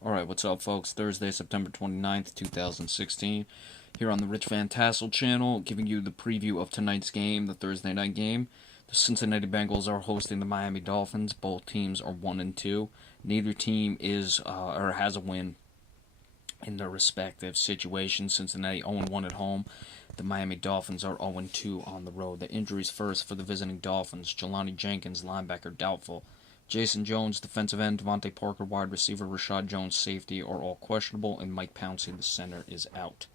Alright, what's up, folks? Thursday, September 29th, 2016. Here on the Rich Van Tassel channel, giving you the preview of tonight's game, the Thursday night game. The Cincinnati Bengals are hosting the Miami Dolphins. Both teams are 1 and 2. Neither team is or has a win in their respective situations. Cincinnati 0-1 at home. The Miami Dolphins are 0-2 on the road. The injuries first for the visiting Dolphins. Jelani Jenkins, linebacker, doubtful. Jason Jones, defensive end, Devontae Parker, wide receiver, Rashad Jones, safety, are all questionable, and Mike Pouncey, the center, is out.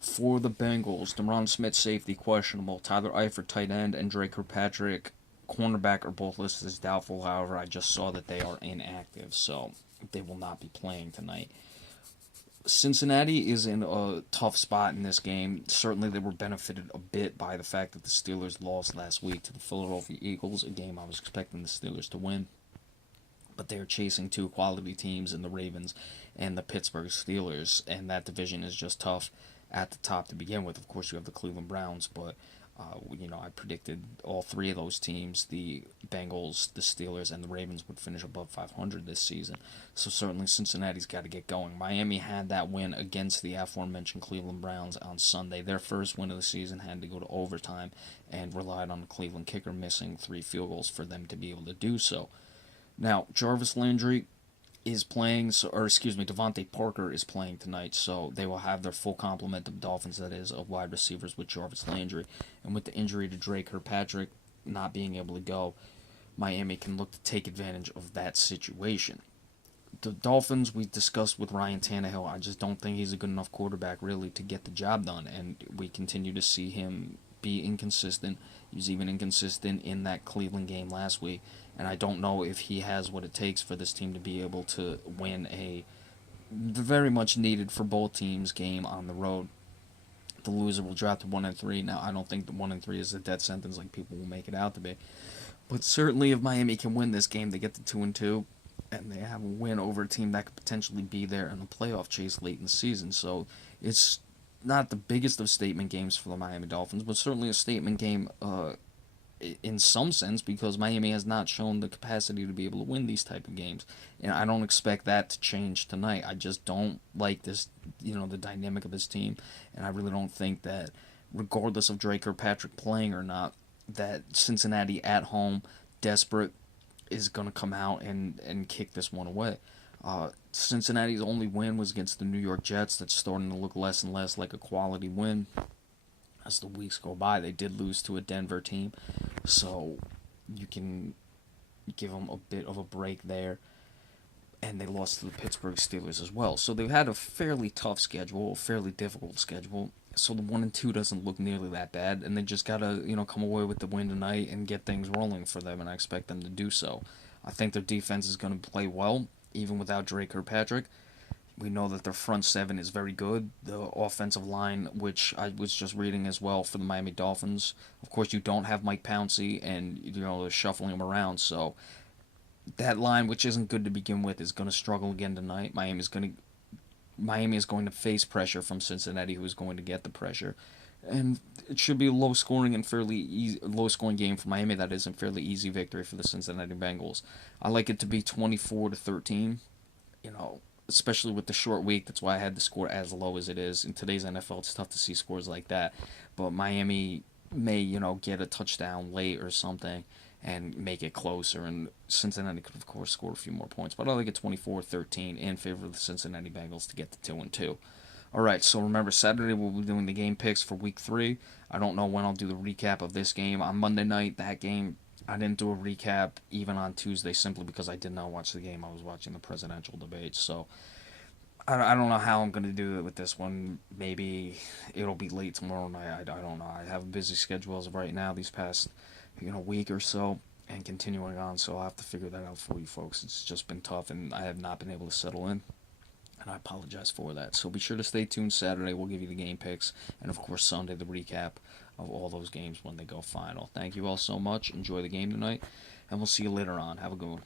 For the Bengals, Deron Smith, safety, questionable. Tyler Eifert, tight end, and Dre Kirkpatrick, cornerback, are both listed as doubtful. However, I just saw that they are inactive, so they will not be playing tonight. Cincinnati is in a tough spot in this game. Certainly, they were benefited a bit by the fact that the Steelers lost last week to the Philadelphia Eagles, a game I was expecting the Steelers to win. But they're chasing two quality teams in the Ravens and the Pittsburgh Steelers, and that division is just tough at the top to begin with. Of course, you have the Cleveland Browns, but I predicted all three of those teams, the Bengals, the Steelers, and the Ravens, would finish above 500 this season. So certainly Cincinnati's got to get going. Miami had that win against the aforementioned Cleveland Browns on Sunday. Their first win of the season had to go to overtime and relied on the Cleveland kicker missing 3 field goals for them to be able to do so. Now, Jarvis Landry is playing, Devontae Parker is playing tonight, so they will have their full complement of Dolphins, that is, of wide receivers with Jarvis Landry. And with the injury to Dre Kirkpatrick not being able to go, Miami can look to take advantage of that situation. The Dolphins, we discussed with Ryan Tannehill. I just don't think he's a good enough quarterback, really, to get the job done, and we continue to see him be inconsistent. He was even inconsistent in that Cleveland game last week, and I don't know if he has what it takes for this team to be able to win a very much needed for both teams game on the road. The loser will drop to 1-3. Now, I don't think the 1-3 is a death sentence like people will make it out to be, but certainly if Miami can win this game, they get to 2-2, and they have a win over a team that could potentially be there in the playoff chase late in the season. So it's not the biggest of statement games for the Miami Dolphins, but certainly a statement game in some sense, because Miami has not shown the capacity to be able to win these type of games. And I don't expect that to change tonight. I just don't like this, the dynamic of this team, and I really don't think that, regardless of Dre Kirkpatrick playing or not, that Cincinnati at home, desperate, is going to come out and kick this one away. Cincinnati's only win was against the New York Jets. That's starting to look less and less like a quality win as the weeks go by. They did lose to a Denver team, so you can give them a bit of a break there. And they lost to the Pittsburgh Steelers as well. So they've had a fairly tough schedule, a fairly difficult schedule. So the 1-2 doesn't look nearly that bad, and they just gotta come away with the win tonight and get things rolling for them, and I expect them to do so. I think their defense is going to play well, even without Dre Kirkpatrick. We know that their front seven is very good. The offensive line, which I was just reading as well for the Miami Dolphins. Of course, you don't have Mike Pouncey, and they're shuffling him around. So that line, which isn't good to begin with, is going to struggle again tonight. Miami is going to face pressure from Cincinnati, who is going to get the pressure. And it should be a low-scoring game for Miami. That is, a fairly easy victory for the Cincinnati Bengals. I like it to be 24-13. Especially with the short week. That's why I had the score as low as it is. In today's NFL, it's tough to see scores like that. But Miami may, get a touchdown late or something and make it closer. And Cincinnati could, of course, score a few more points. But I like it 24-13 in favor of the Cincinnati Bengals to get to 2-2. All right, so remember, Saturday we'll be doing the game picks for Week 3. I don't know when I'll do the recap of this game. On Monday night, that game, I didn't do a recap even on Tuesday simply because I did not watch the game. I was watching the presidential debates. So I don't know how I'm going to do it with this one. Maybe it'll be late tomorrow night. I don't know. I have a busy schedule as of right now these past week or so and continuing on. So I'll have to figure that out for you folks. It's just been tough and I have not been able to settle in. And I apologize for that. So be sure to stay tuned. Saturday we'll give you the game picks. And of course Sunday the recap of all those games when they go final. Thank you all so much. Enjoy the game tonight. And we'll see you later on. Have a good one.